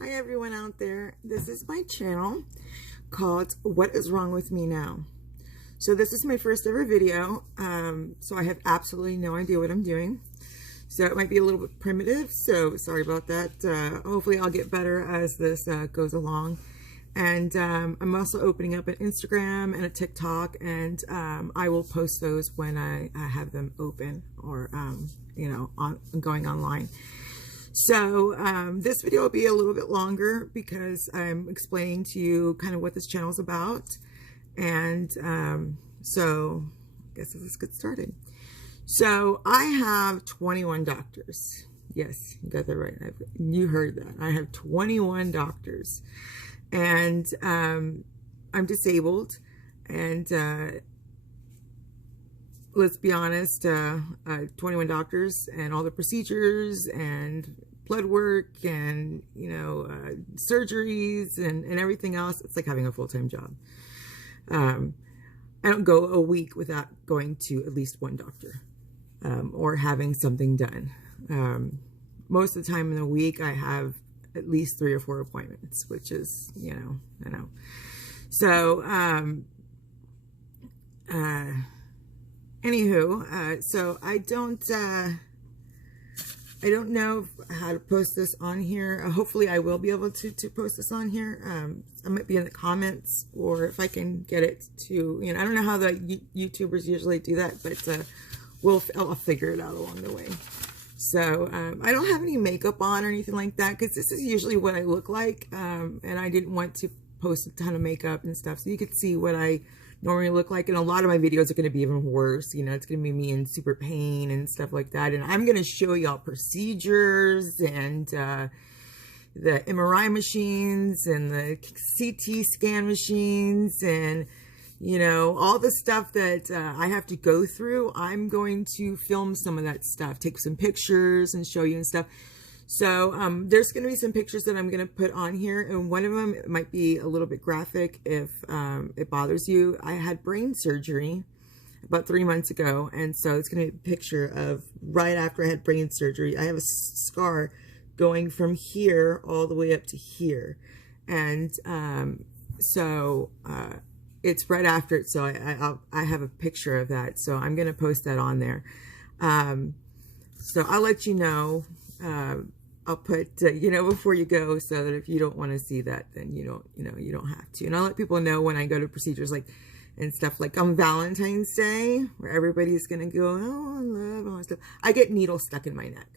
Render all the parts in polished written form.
Hi everyone out there. This is my channel called What Is Wrong With Me Now. So this is my first ever video, so I have absolutely no idea what I'm doing. So it might be a little bit primitive, so sorry about that. Hopefully I'll get better as this goes along. And I'm also opening up an Instagram and a TikTok, and I will post those when I have them open or, going online. So this video will be a little bit longer because I'm explaining to you kind of what this channel is about. And so I guess let's get started. So I have 21 doctors. Yes, you got that right. You heard that. I have 21 doctors. And I'm disabled. And let's be honest, 21 doctors and all the procedures and blood work and, surgeries and everything else. It's like having a full-time job. I don't go a week without going to at least one doctor or having something done. Most of the time in the week, I have at least 3 or 4 appointments, which is, I know. So, anywho, so I don't know how to post this on here. Hopefully I will be able to post this on here. I might be in the comments, or if I can get it to, I don't know how the YouTubers usually do that, but I'll figure it out along the way. So I don't have any makeup on or anything like that, because this is usually what I look like, and I didn't want to post a ton of makeup and stuff, so you could see what I normally look like. And a lot of my videos are going to be even worse. It's going to be me in super pain and stuff like that. And I'm going to show y'all procedures and the MRI machines and the CT scan machines and, all the stuff that I have to go through. I'm going to film some of that stuff, take some pictures and show you and stuff. So there's going to be some pictures that I'm going to put on here, and one of them might be a little bit graphic if it bothers you. I had brain surgery about 3 months ago, and so it's going to be a picture of right after I had brain surgery. I have a scar going from here all the way up to here, and so it's right after it, so I have a picture of that, so I'm going to post that on there. So I'll let you know. I'll put, before you go, so that if you don't want to see that, then you don't have to. And I'll let people know when I go to procedures and stuff like on Valentine's Day, where everybody's going to go, oh, I love all that stuff. I get needles stuck in my neck.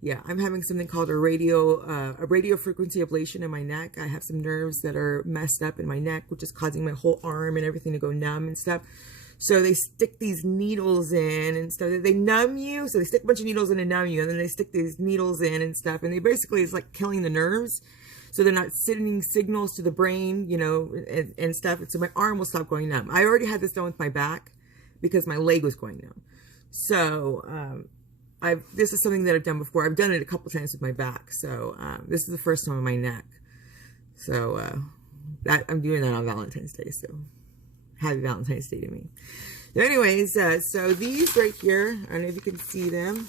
Yeah, I'm having something called a radio frequency ablation in my neck. I have some nerves that are messed up in my neck, which is causing my whole arm and everything to go numb and stuff. So they stick these needles in and stuff. They numb you. So they stick a bunch of needles in and numb you. And then they stick these needles in and stuff. And they basically, it's like killing the nerves. So they're not sending signals to the brain, and stuff. And so my arm will stop going numb. I already had this done with my back because my leg was going numb. So this is something that I've done before. I've done it a couple times with my back. So this is the first time on my neck. So I'm doing that on Valentine's Day. So happy Valentine's Day to me. So anyways, so these right here, I don't know if you can see them.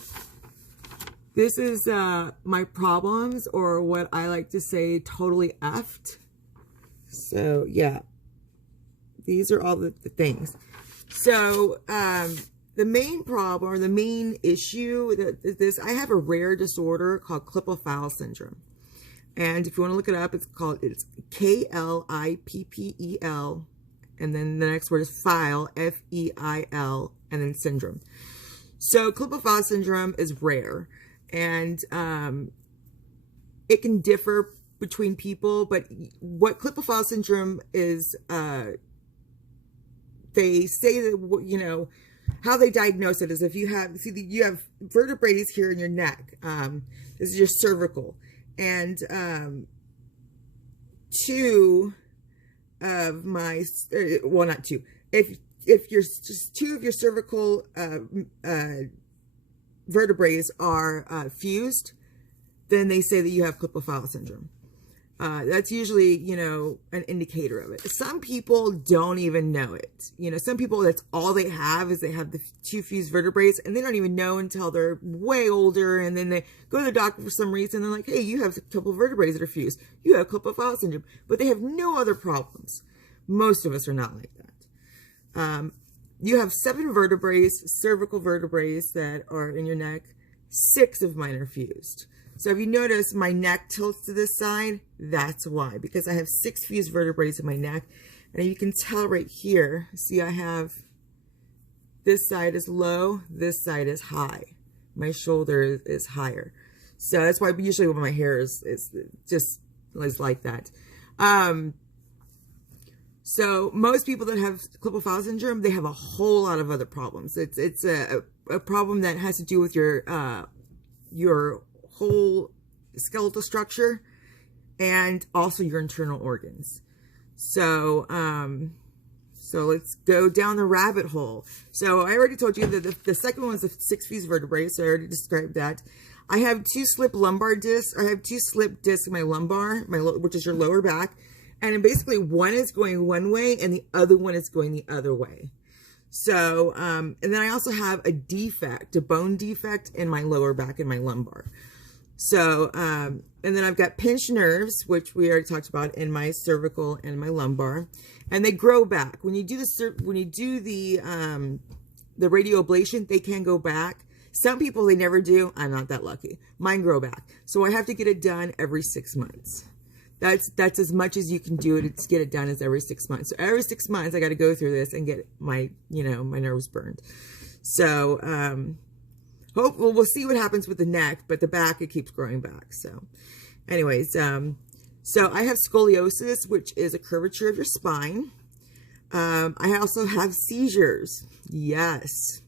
This is my problems, or what I like to say, totally effed. So yeah, these are all the things. So the main problem, or the main issue is this: I have a rare disorder called Klippel-Feil syndrome. And if you want to look it up, it's Klippel, and then the next word is Feil, F-E-I-L, and then syndrome. So Klippel-Feil syndrome is rare, and it can differ between people, but what Klippel-Feil syndrome is, they say that, how they diagnose it is if you have, you have vertebrae here in your neck. This is your cervical, and 2 of my, well, not 2. If you're just 2 of your cervical vertebrae are fused, then they say that you have Klippel-Feil syndrome. That's usually, you know, an indicator of it. Some people don't even know it. You know, some people, that's all they have is they have the 2 fused vertebrae, and they don't even know until they're way older. And then they go to the doctor for some reason. They're like, hey, you have a couple of vertebrae that are fused. You have Klippel-Feil syndrome, but they have no other problems. Most of us are not like that. You have 7 vertebrae, cervical vertebrae that are in your neck. 6 of mine are fused. So if you notice my neck tilts to this side, that's why, because I have 6 fused vertebrae in my neck. And you can tell right here, see, I have this side is low, this side is high. My shoulder is higher. So that's why usually when my hair is just like that. So most people that have Klippel-Feil syndrome, they have a whole lot of other problems. It's a problem that has to do with your whole skeletal structure and also your internal organs. So so let's go down the rabbit hole. So I already told you that the second one is the 6 fused vertebrae, so I already described that. I have 2 slip lumbar discs. I have 2 slip discs in my lumbar, which is your lower back. And basically one is going one way and the other one is going the other way. So, and then I also have a defect, a bone defect in my lower back and my lumbar. So, and then I've got pinched nerves, which we already talked about, in my cervical and my lumbar, and they grow back. When you do the radio ablation, they can go back. Some people, they never do. I'm not that lucky. Mine grow back. So I have to get it done every 6 months. That's as much as you can do it to get it done, is every 6 months. So every 6 months, I got to go through this and get my, you know, my nerves burned. So, we'll see what happens with the neck, but the back, it keeps growing back. So anyways, so I have scoliosis, which is a curvature of your spine. I also have seizures. Yes.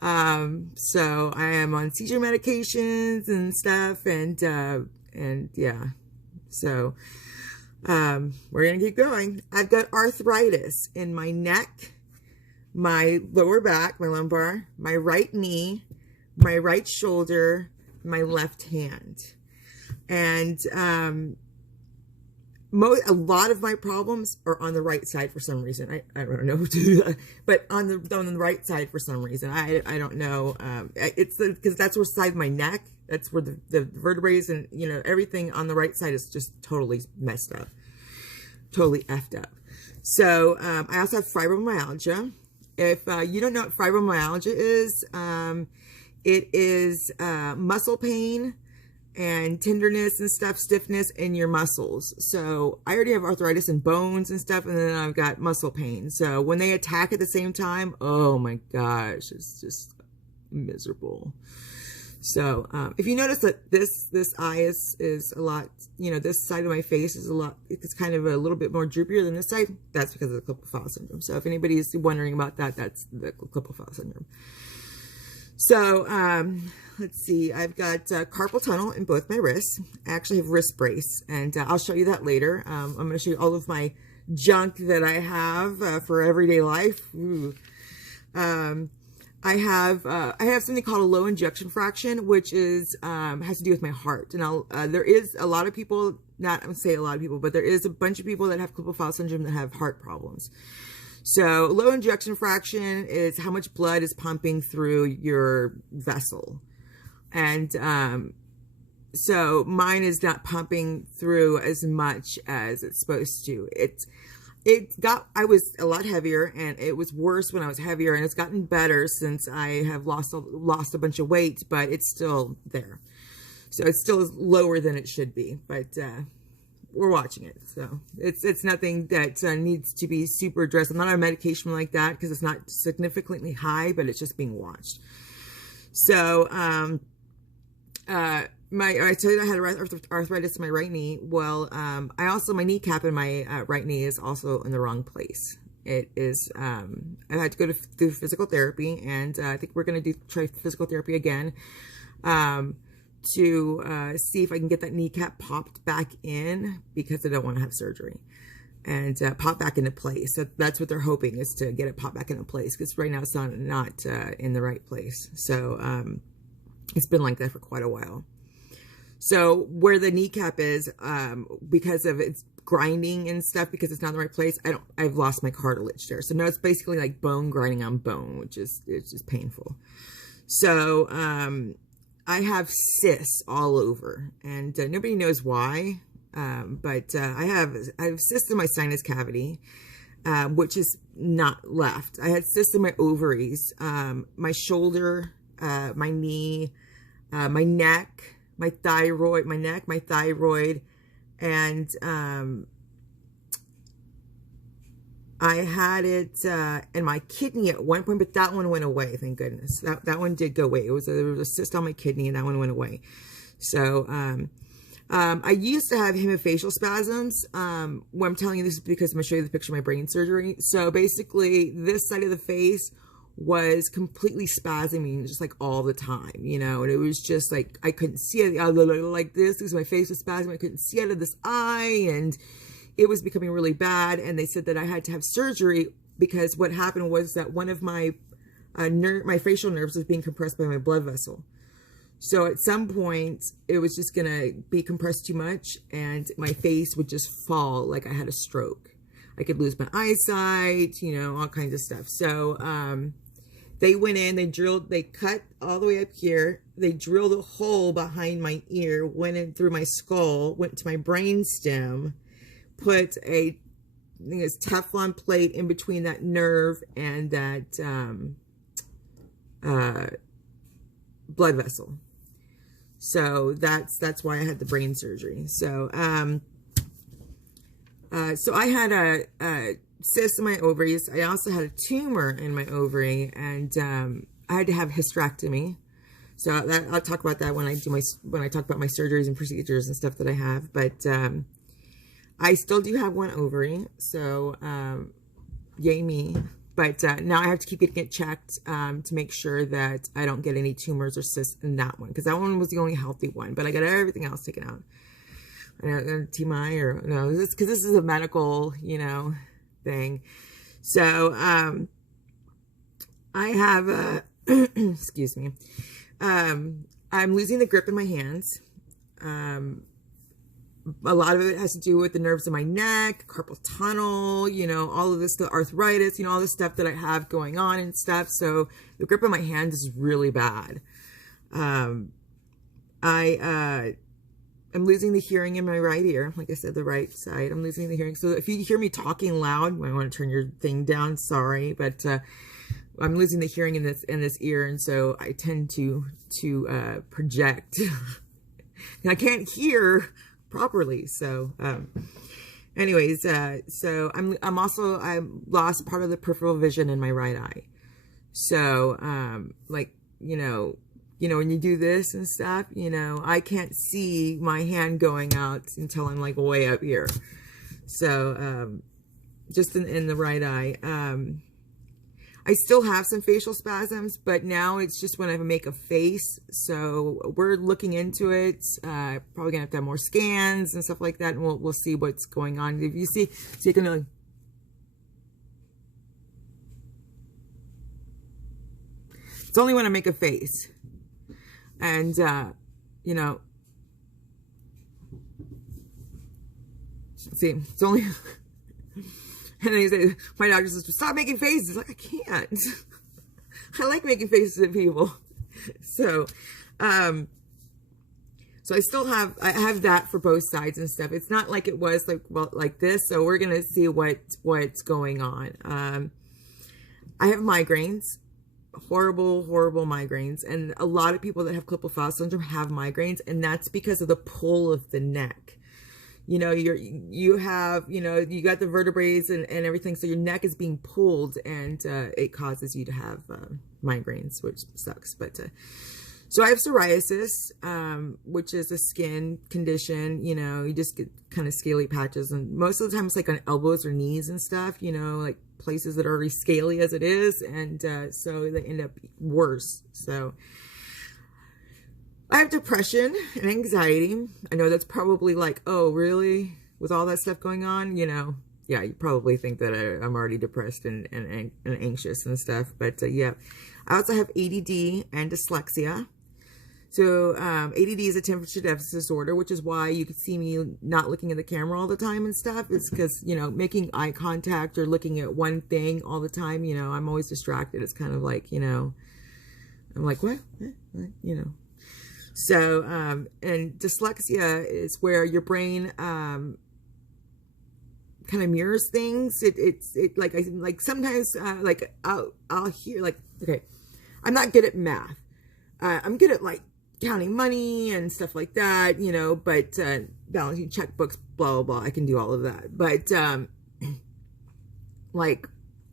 So I am on seizure medications and stuff, and yeah. So, we're going to keep going. I've got arthritis in my neck, my lower back, my lumbar, my right knee, my right shoulder, my left hand. And, a lot of my problems are on the right side for some reason. I don't know who to do that, but on the right side for some reason. I don't know. It's because that's where side of my neck. That's where the vertebrae and, you know, everything on the right side is just totally messed up, totally effed up. So I also have fibromyalgia. If you don't know what fibromyalgia is, it is muscle pain and tenderness and stuff, stiffness in your muscles. So I already have arthritis in bones and stuff, and then I've got muscle pain. So when they attack at the same time, oh my gosh, it's just miserable. So, if you notice that this eye is a lot, you know, this side of my face is a lot, it's kind of a little bit more droopier than this side. That's because of the Klippel-Feil syndrome. So if anybody is wondering about that, that's the Klippel-Feil syndrome. So, let's see, I've got carpal tunnel in both my wrists. I actually have wrist brace, and I'll show you that later. I'm going to show you all of my junk that I have for everyday life. Ooh. I have something called a low ejection fraction, which is, has to do with my heart. And there is a lot of people, not I'm say a lot of people, but there is a bunch of people that have Klippel-Feil syndrome that have heart problems. So low ejection fraction is how much blood is pumping through your vessel. And, so mine is not pumping through as much as it's supposed to. I was a lot heavier, and it was worse when I was heavier, and it's gotten better since I have lost a bunch of weight, but it's still there. So it's still lower than it should be, but we're watching it. So it's nothing that needs to be super addressed. I'm not on medication like that because it's not significantly high, but it's just being watched. So I told you I had arthritis in my right knee. Well, my kneecap in my right knee is also in the wrong place. It is, I had to go through physical therapy, and I think we're going to try physical therapy again, to see if I can get that kneecap popped back in, because I don't want to have surgery, and pop back into place. So that's what they're hoping, is to get it popped back into place, because right now it's not in the right place. So it's been like that for quite a while. So where the kneecap is, because of its grinding and stuff, because it's not in the right place, I've lost my cartilage there. So now it's basically like bone grinding on bone, it's just painful. So, I have cysts all over, and nobody knows why. But I have cysts in my sinus cavity, which is not left. I had cysts in my ovaries, my shoulder, my knee, my neck, my thyroid, and I had it in my kidney at one point, but that one went away. Thank goodness. That one did go away. There was a cyst on my kidney, and that one went away. So I used to have hemifacial spasms. What I'm telling you this is because I'm going to show you the picture of my brain surgery. So basically, this side of the face was completely spasming just like all the time, you know, and it was just like I couldn't see it like this because my face was spasming. I couldn't see out of this eye, and it was becoming really bad. And they said that I had to have surgery because what happened was that one of my my facial nerves was being compressed by my blood vessel. So at some point it was just gonna be compressed too much, and my face would just fall like I had a stroke. I could lose my eyesight, you know, all kinds of stuff. So they went in, they cut all the way up here. They drilled a hole behind my ear, went in through my skull, went to my brain stem, put I think it's Teflon plate in between that nerve and that blood vessel. So that's why I had the brain surgery. So so I had a cyst in my ovaries. I also had a tumor in my ovary, and I had to have hysterectomy. So I'll talk about that when I talk about my surgeries and procedures and stuff that I have. But I still do have one ovary, so yay me. But now I have to keep getting it checked to make sure that I don't get any tumors or cysts in that one, because that one was the only healthy one. But I got everything else taken out. TMI or no, because this is a medical, you know, thing. So I have excuse me. I'm losing the grip in my hands. A lot of it has to do with the nerves in my neck, carpal tunnel, you know, all of this, the arthritis, you know, all this stuff that I have going on and stuff. So the grip in my hands is really bad. I'm losing the hearing in my right ear. Like I said, the right side, I'm losing the hearing. So if you hear me talking loud, I want to turn your thing down, sorry, but I'm losing the hearing in this ear, and so I tend to project. And I can't hear properly. So anyways, so I lost part of the peripheral vision in my right eye. So like, you know, when you do this and stuff, you know, I can't see my hand going out until I'm like way up here. So just in the right eye. I still have some facial spasms, but now it's just when I make a face. So we're looking into it. Probably gonna have to have more scans and stuff like that, and we'll see what's going on. If you see you can it's only when I make a face, and you know, see, it's only. And then he said, my doctor says, stop making faces. Like, I can't. I like making faces at people. So, so I have that for both sides and stuff. It's not like it was like this. So we're going to see what's going on. I have migraines, horrible migraines. And a lot of people that have Klippel-Feil syndrome have migraines. And that's because of the pull of the neck. You know, you have, you know, you got the vertebrae and everything. So your neck is being pulled, and it causes you to have migraines, which sucks. But so I have psoriasis, which is a skin condition. You know, you just get kind of scaly patches, and most of the time it's like on elbows or knees and stuff, you know, like places that are already scaly as it is. And so they end up worse. So I have depression and anxiety. I know that's probably like, oh, really? With all that stuff going on, you know, yeah, you probably think that I'm already depressed and anxious and stuff. But yeah, I also have ADD and dyslexia. So ADD is a temperature deficit disorder, which is why you could see me not looking at the camera all the time and stuff. It's because, you know, making eye contact or looking at one thing all the time, you know, I'm always distracted. It's kind of like, you know, I'm like, what? You know. So, and dyslexia is where your brain kind of mirrors things. It's like sometimes like I'll hear like, okay, I'm not good at math. I'm good at like counting money and stuff like that, you know, but balancing checkbooks, blah, blah, blah. I can do all of that. But like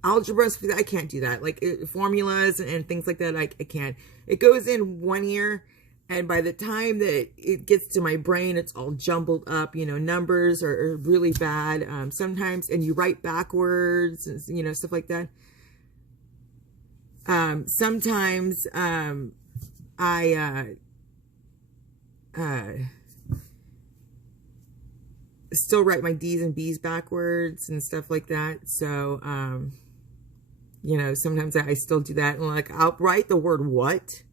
algebra, I can't do that. Like formulas and things like that, I can't. It goes in one ear, and by the time that it gets to my brain, it's all jumbled up, you know, numbers are really bad sometimes, and you write backwards, and, you know, stuff like that. Sometimes I still write my D's and B's backwards and stuff like that. So, you know, sometimes I still do that. And like, I'll write the word what,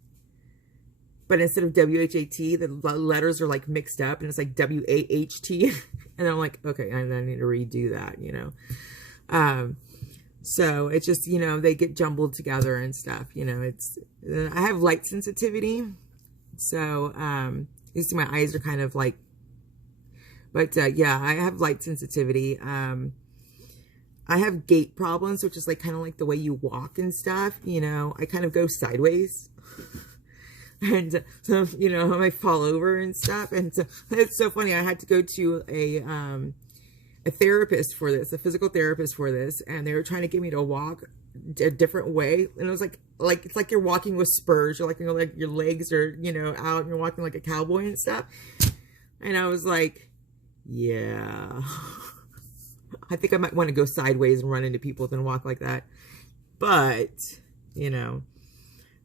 but instead of W-H-A-T, the letters are like mixed up and it's like W-A-H-T. And I'm like, okay, I need to redo that, you know? So it's just, you know, they get jumbled together and stuff, you know, I have light sensitivity. So, you see my eyes are kind of like, but, yeah, I have light sensitivity. I have gait problems, which is like kind of like the way you walk and stuff, you know, I kind of go sideways and so, you know, I might fall over and stuff. And so it's so funny. I had to go to a therapist for this, a physical therapist for this, and they were trying to get me to walk a different way. And it was like it's like you're walking with spurs. You're like, you know, like your legs are, you know, out and you're walking like a cowboy and stuff. And I was like, yeah, I think I might want to go sideways and run into people than walk like that. But, you know,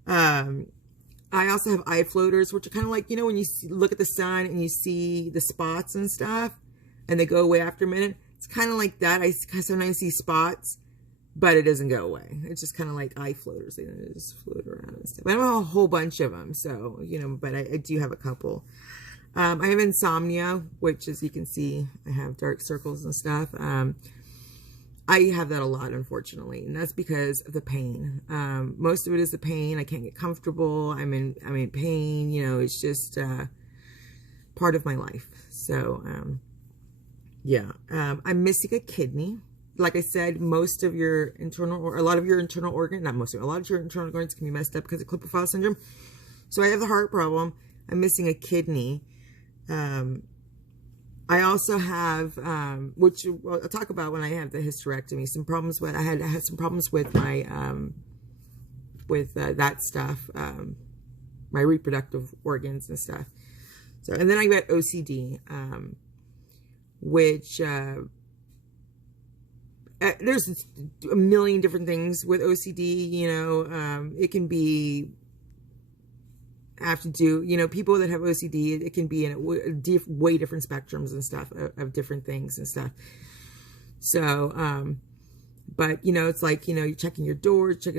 I also have eye floaters, which are kind of like, you know, when you look at the sun and you see the spots and stuff and they go away after a minute. It's kind of like that. I sometimes see spots, but it doesn't go away. It's just kind of like eye floaters. They just float around and stuff. I don't have a whole bunch of them. So, you know, but I do have a couple. I have insomnia, which, as you can see, I have dark circles and stuff. I have that a lot, unfortunately, and that's because of the pain. Most of it is the pain. I can't get comfortable. I'm in pain. You know, it's just part of my life. So, yeah, I'm missing a kidney. Like I said, most of your internal, or a lot of your internal organs, not most of it, a lot of your internal organs can be messed up because of Klippel-Feil syndrome. So I have the heart problem. I'm missing a kidney. I also have, which I'll talk about when I have the hysterectomy, some problems with, I had some problems with my, that stuff, my reproductive organs and stuff. So, and then I got OCD, which, there's a million different things with OCD, you know, it can be, have to do, you know, people that have OCD, it can be in way different spectrums and stuff of different things and stuff. So, but, you know, it's like, you know, you're checking your door, turn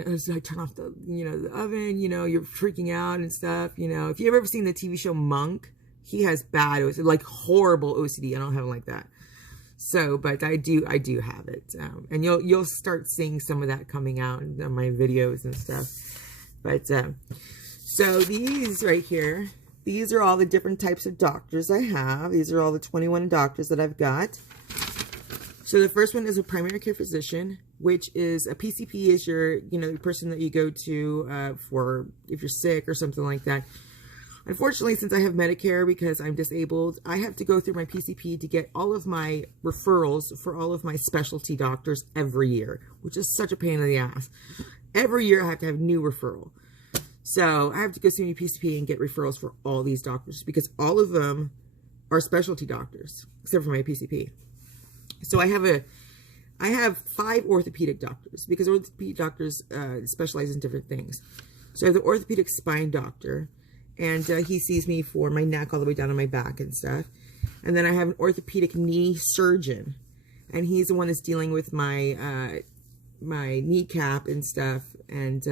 off the, you know, the oven, you know, you're freaking out and stuff, you know. If you've ever seen the TV show Monk, he has bad OCD, like horrible OCD. I don't have it like that. So, but I do have it. And you'll start seeing some of that coming out in my videos and stuff. But, so these right here, these are all the different types of doctors I have. These are all the 21 doctors that I've got. So the first one is a primary care physician, which is a PCP is your, you know, the person that you go to for if you're sick or something like that. Unfortunately, since I have Medicare because I'm disabled, I have to go through my PCP to get all of my referrals for all of my specialty doctors every year, which is such a pain in the ass. Every year I have to have new referral. So I have to go see my PCP and get referrals for all these doctors because all of them are specialty doctors, except for my PCP. So I have 5 orthopedic doctors because orthopedic doctors specialize in different things. So I have the orthopedic spine doctor, and he sees me for my neck all the way down to my back and stuff. And then I have an orthopedic knee surgeon, and he's the one that's dealing with my my kneecap and stuff. And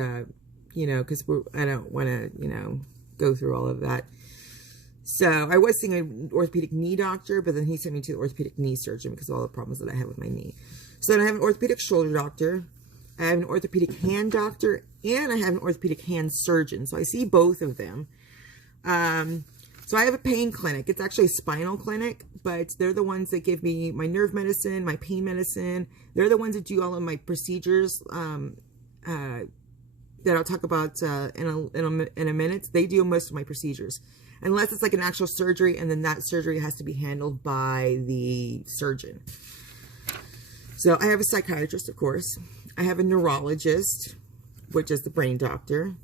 you know, because I don't want to, you know, go through all of that. So I was seeing an orthopedic knee doctor, but then he sent me to the orthopedic knee surgeon because of all the problems that I had with my knee. So then I have an orthopedic shoulder doctor, I have an orthopedic hand doctor, and I have an orthopedic hand surgeon. So I see both of them. So I have a pain clinic. It's actually a spinal clinic, but they're the ones that give me my nerve medicine, my pain medicine. They're the ones that do all of my procedures that I'll talk about in a minute. They do most of my procedures. Unless it's like an actual surgery, and then that surgery has to be handled by the surgeon. So I have a psychiatrist, of course. I have a neurologist, which is the brain doctor.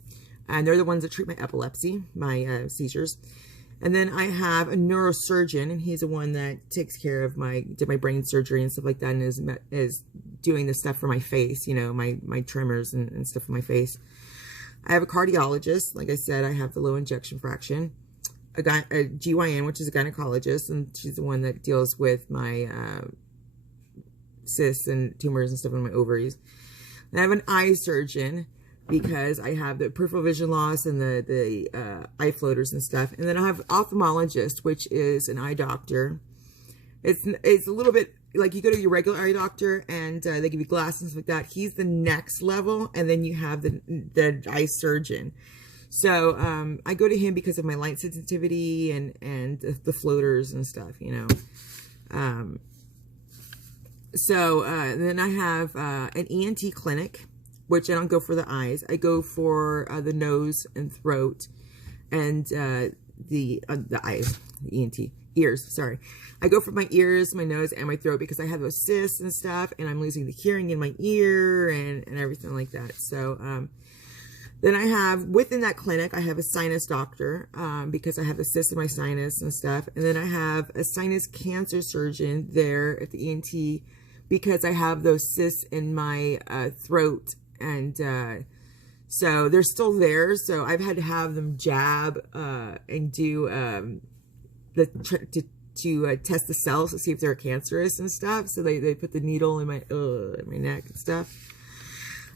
And they're the ones that treat my epilepsy, my seizures. And then I have a neurosurgeon, and he's the one that takes care of did my brain surgery and stuff like that, and is doing the stuff for my face, you know, my tremors and stuff for my face. I have a cardiologist. Like I said, I have the low injection fraction. A GYN, which is a gynecologist, and she's the one that deals with my cysts and tumors and stuff in my ovaries. And I have an eye surgeon because I have the peripheral vision loss and the eye floaters and stuff. And then I have an ophthalmologist, which is an eye doctor. It's a little bit like you go to your regular eye doctor and they give you glasses and stuff like that. He's the next level, and then you have the eye surgeon. So I go to him because of my light sensitivity and the floaters and stuff, you know. Then I have an ENT clinic, which I don't go for the eyes. I go for the nose and throat and the eyes, the ENT, ears, sorry. I go for my ears, my nose, and my throat because I have those cysts and stuff, and I'm losing the hearing in my ear and everything like that. So then I have, within that clinic, I have a sinus doctor because I have a cyst in my sinus and stuff. And then I have a sinus cancer surgeon there at the ENT because I have those cysts in my throat. And so they're still there. So I've had to have them jab and do to test the cells to see if they're cancerous and stuff. So they put the needle in my neck and stuff.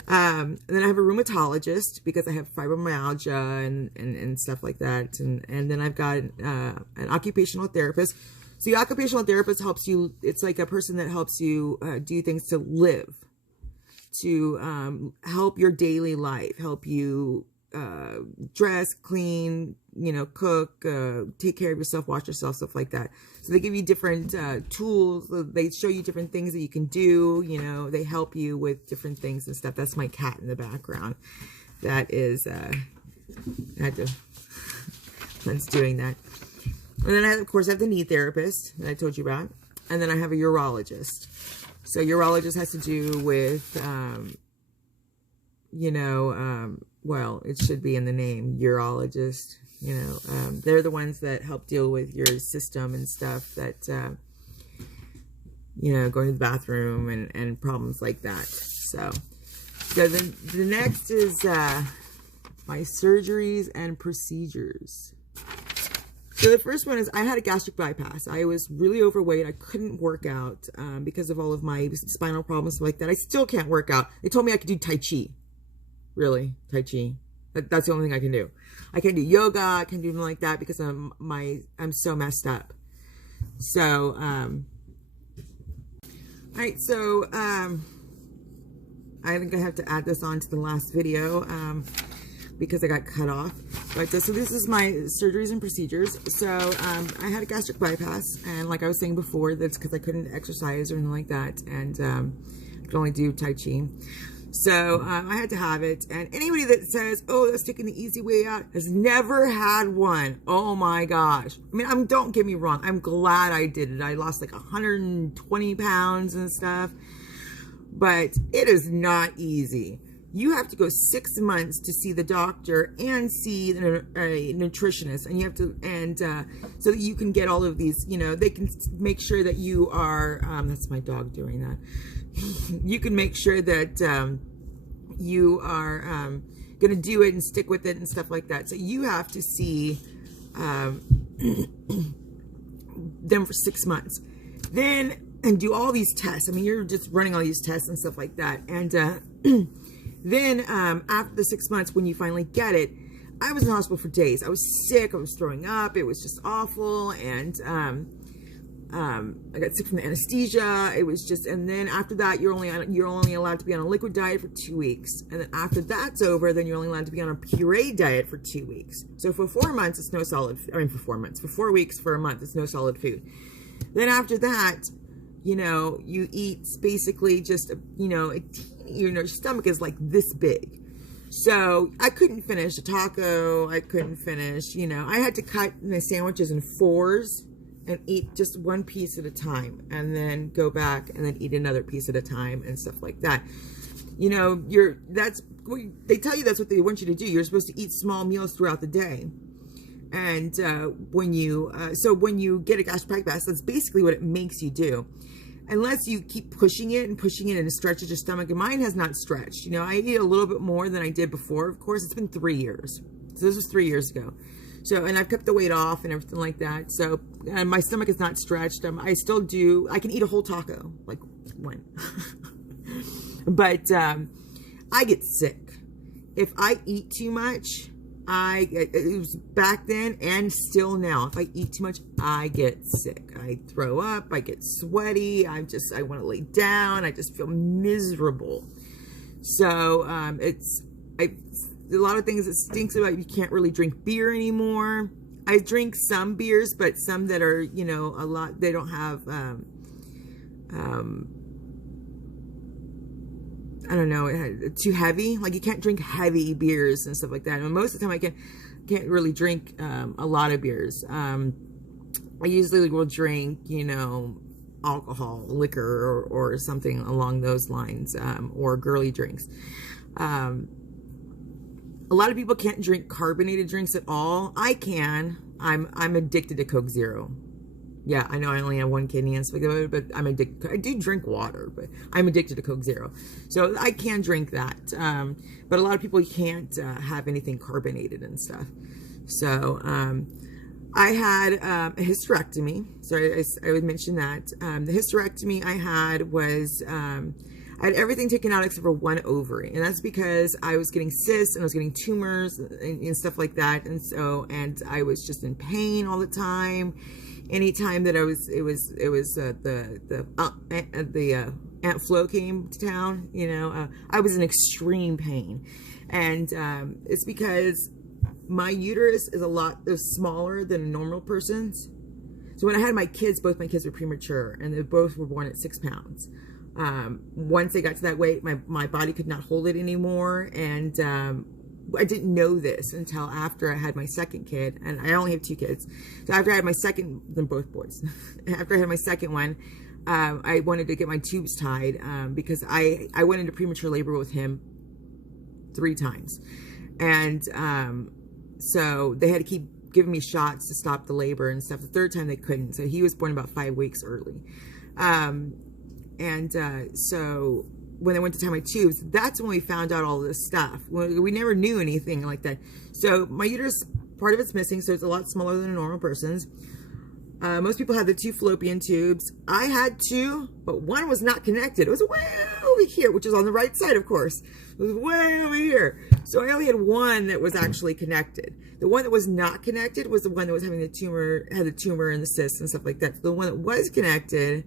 And then I have a rheumatologist because I have fibromyalgia and stuff like that. And then I've got an occupational therapist. So the occupational therapist helps you, it's like a person that helps you do things to live, to help your daily life, help you dress, clean, you know, cook, take care of yourself, wash yourself, stuff like that. So they give you different tools. They show you different things that you can do. You know, they help you with different things and stuff. That's my cat in the background. That is, I had to, that's doing that. And then I, of course, have the knee therapist that I told you about. And then I have a urologist. So urologist has to do with, you know, well, it should be in the name, urologist. You know, they're the ones that help deal with your system and stuff that, you know, going to the bathroom and problems like that. So the next is my surgeries and procedures. So the first one is I had a gastric bypass. I was really overweight. I couldn't work out because of all of my spinal problems like that. I still can't work out. They told me I could do Tai Chi. Really? Tai Chi. That's the only thing I can do. I can't do yoga. I can't do anything like that because I'm so messed up. So, all right. So, I think I have to add this on to the last video because I got cut off. But so this is my surgeries and procedures. So, I had a gastric bypass, and like I was saying before, that's because I couldn't exercise or anything like that, and could only do Tai Chi. So I had to have it, and anybody that says, oh, that's taking the easy way out has never had one. Oh my gosh. I mean, don't get me wrong. I'm glad I did it. I lost like 120 pounds and stuff, but it is not easy. You have to go 6 months to see the doctor and see a nutritionist, and you have to, and so that you can get all of these, you know, they can make sure that you are, that's my dog doing that. You can make sure that you are going to do it and stick with it and stuff like that. So you have to see them for 6 months. And do all these tests. I mean, you're just running all these tests and stuff like that. And then after the 6 months, when you finally get it, I was in the hospital for days. I was sick. I was throwing up. It was just awful. And I got sick from the anesthesia. It was just, and then after that, you're only allowed to be on a liquid diet for 2 weeks. And then after that's over, then you're only allowed to be on a puree diet for 2 weeks. So for 4 months, it's no solid, for 4 months, for 4 weeks, for a month, it's no solid food. Then after that, you know, you eat basically just, you know, your stomach is like this big. So I couldn't finish a taco. I couldn't finish, you know, I had to cut my sandwiches in 4s and eat just one piece at a time, and then go back and then eat another piece at a time and stuff like that. You know, they tell you that's what they want you to do. You're supposed to eat small meals throughout the day. And when you get a gastric bypass, that's basically what it makes you do. Unless you keep pushing it and it stretches your stomach. And mine has not stretched. You know, I eat a little bit more than I did before. Of course, it's been 3 years. So this was 3 years ago. So, and I've kept the weight off and everything like that. So, and my stomach is not stretched. I still do, I can eat a whole taco, like one. But I get sick. If I eat too much, it was back then and still now, if I eat too much, I get sick. I throw up, I get sweaty, I want to lay down, I just feel miserable. So, a lot of things that stinks about, you can't really drink beer anymore. I drink some beers, but some that are, you know, they don't have, I don't know, too heavy. Like, you can't drink heavy beers and stuff like that. And most of the time I can't really drink a lot of beers. I usually will drink, you know, alcohol, liquor, or something along those lines, or girly drinks. A lot of people can't drink carbonated drinks at all. I can. I'm addicted to Coke Zero. Yeah, I know I only have one kidney and stuff like that, but I'm addicted. I do drink water, but I'm addicted to Coke Zero. So I can drink that. But a lot of people can't have anything carbonated and stuff. So I had a hysterectomy. So I would mention that. The hysterectomy I had was... I had everything taken out except for one ovary, and that's because I was getting cysts and I was getting tumors and stuff like that, and I was just in pain all the time. Anytime that the Aunt Flo came to town, you know, I was in extreme pain, and it's because my uterus is smaller than a normal person's. So when I had my kids, both my kids were premature, and they both were born at 6 pounds. Once they got to that weight, my body could not hold it anymore. And, I didn't know this until after I had my second kid, and I only have 2 kids. So after I had my second, they're both boys. After I had my second one, I wanted to get my tubes tied, because I went into premature labor with him 3 times. And, so they had to keep giving me shots to stop the labor and stuff. The 3rd time they couldn't. So he was born about 5 weeks early. So when they went to tie my tubes, that's when we found out all this stuff. We never knew anything like that. So my uterus, part of it's missing, so it's a lot smaller than a normal person's. Most people have the 2 fallopian tubes. I had 2, but one was not connected. It was way over here, which is on the right side, of course. It was way over here. So I only had one that was actually connected. The one that was not connected was the one that was having had the tumor and the cysts and stuff like that. The one that was connected,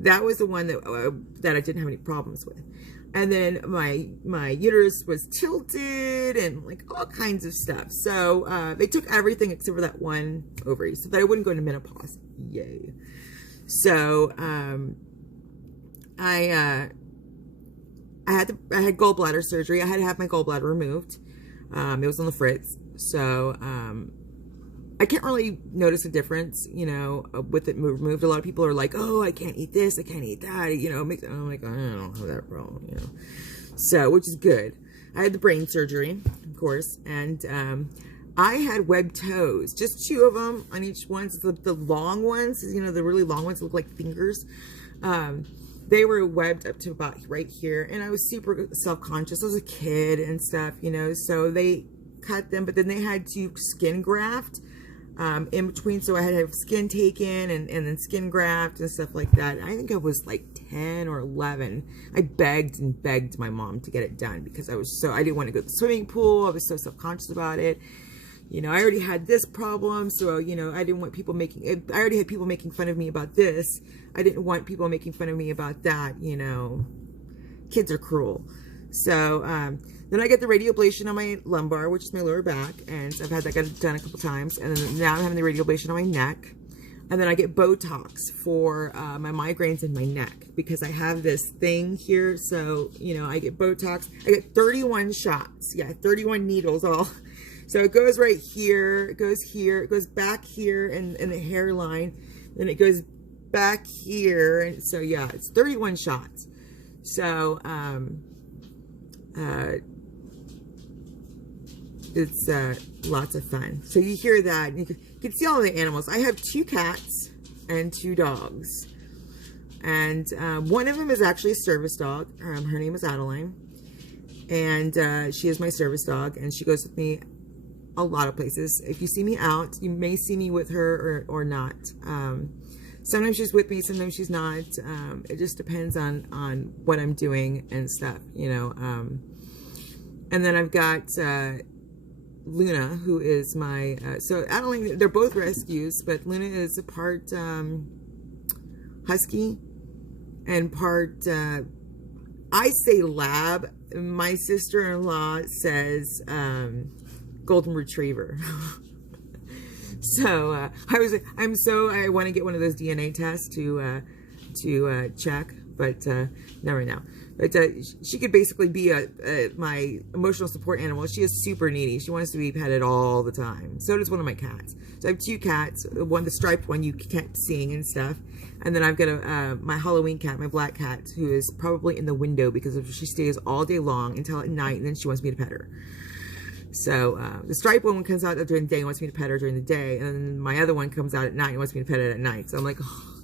that was the one that I didn't have any problems with. And then my uterus was tilted and like all kinds of stuff. So they took everything except for that one ovary so that I wouldn't go into menopause. Yay. So I had gallbladder surgery. I had to have my gallbladder removed. It was on the fritz. So I can't really notice a difference, you know, with it removed. A lot of people are like, oh, I can't eat this, I can't eat that, you know. I'm like, I don't have that problem, you know. So, which is good. I had the brain surgery, of course, and I had webbed toes, just 2 of them on each one. So the long ones, you know, the really long ones look like fingers. They were webbed up to about right here, and I was super self-conscious. I was a kid and stuff, you know, so they cut them, but then they had to skin graft in between, so I had to have skin taken and then skin graft and stuff like that. I think I was like 10 or 11. I begged and begged my mom to get it done because I didn't want to go to the swimming pool. I was so self-conscious about it. You know, I already had this problem, so, you know, I didn't want people I already had people making fun of me about this. I didn't want people making fun of me about that, you know. Kids are cruel. So, then I get the radioablation on my lumbar, which is my lower back, and I've had that done a couple times, and then now I'm having the radioablation on my neck, and then I get Botox for my migraines in my neck, because I have this thing here, so, you know, I get Botox. I get 31 shots, yeah, 31 needles all. So it goes right here, it goes here, it goes back here in the hairline, then it goes back here, and so yeah, it's 31 shots. So, it's lots of fun. So you hear that, you can see all the animals. I have 2 cats and 2 dogs, and one of them is actually a service dog. Her name is Adeline, and she is my service dog, and she goes with me a lot of places. If you see me out, you may see me with her or not. Sometimes she's with me, sometimes she's not. It just depends on what I'm doing and stuff, you know. And then I've got Luna, who is my, so Adeline, they're both rescues, but Luna is a part husky and part, I say lab. My sister-in-law says golden retriever. So I want to get one of those DNA tests to check, but never know. But she could basically be my emotional support animal. She is super needy. She wants to be petted all the time. So does one of my cats. So I have 2 cats. One, the striped one, you kept seeing and stuff. And then I've got my Halloween cat, my black cat, who is probably in the window because she stays all day long until at night, and then she wants me to pet her. So the striped one comes out during the day and wants me to pet her during the day, and then my other one comes out at night and wants me to pet it at night. So I'm like, oh,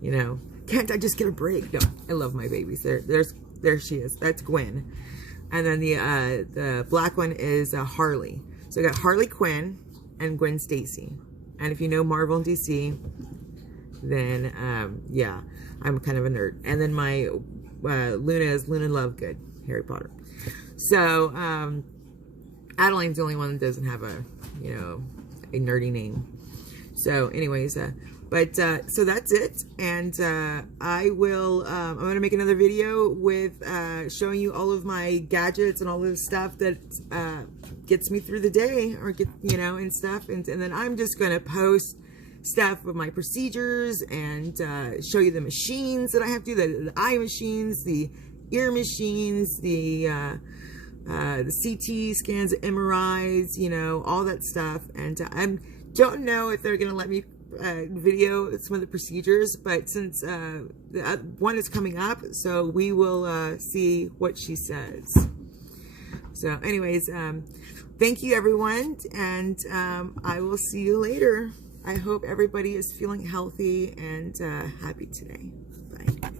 you know, can't I just get a break? No, I love my babies. There she is. That's Gwen. And then the black one is Harley. So I got Harley Quinn and Gwen Stacy. And if you know Marvel and DC, then yeah, I'm kind of a nerd. And then my Luna is Luna Lovegood, Harry Potter. So Adeline's the only one that doesn't have a, you know, a nerdy name. So anyways, so that's it. And I will, I'm going to make another video with showing you all of my gadgets and all of the stuff that gets me through the day, or you know, and stuff. And then I'm just going to post stuff of my procedures and show you the machines that I have to do, the eye machines, the ear machines, the CT scans, the MRIs, you know, all that stuff. And I don't know if they're going to let me video some of the procedures, but since the one is coming up, so we will see what she says. So anyways, thank you everyone, and I will see you later. I hope everybody is feeling healthy and happy today. Bye.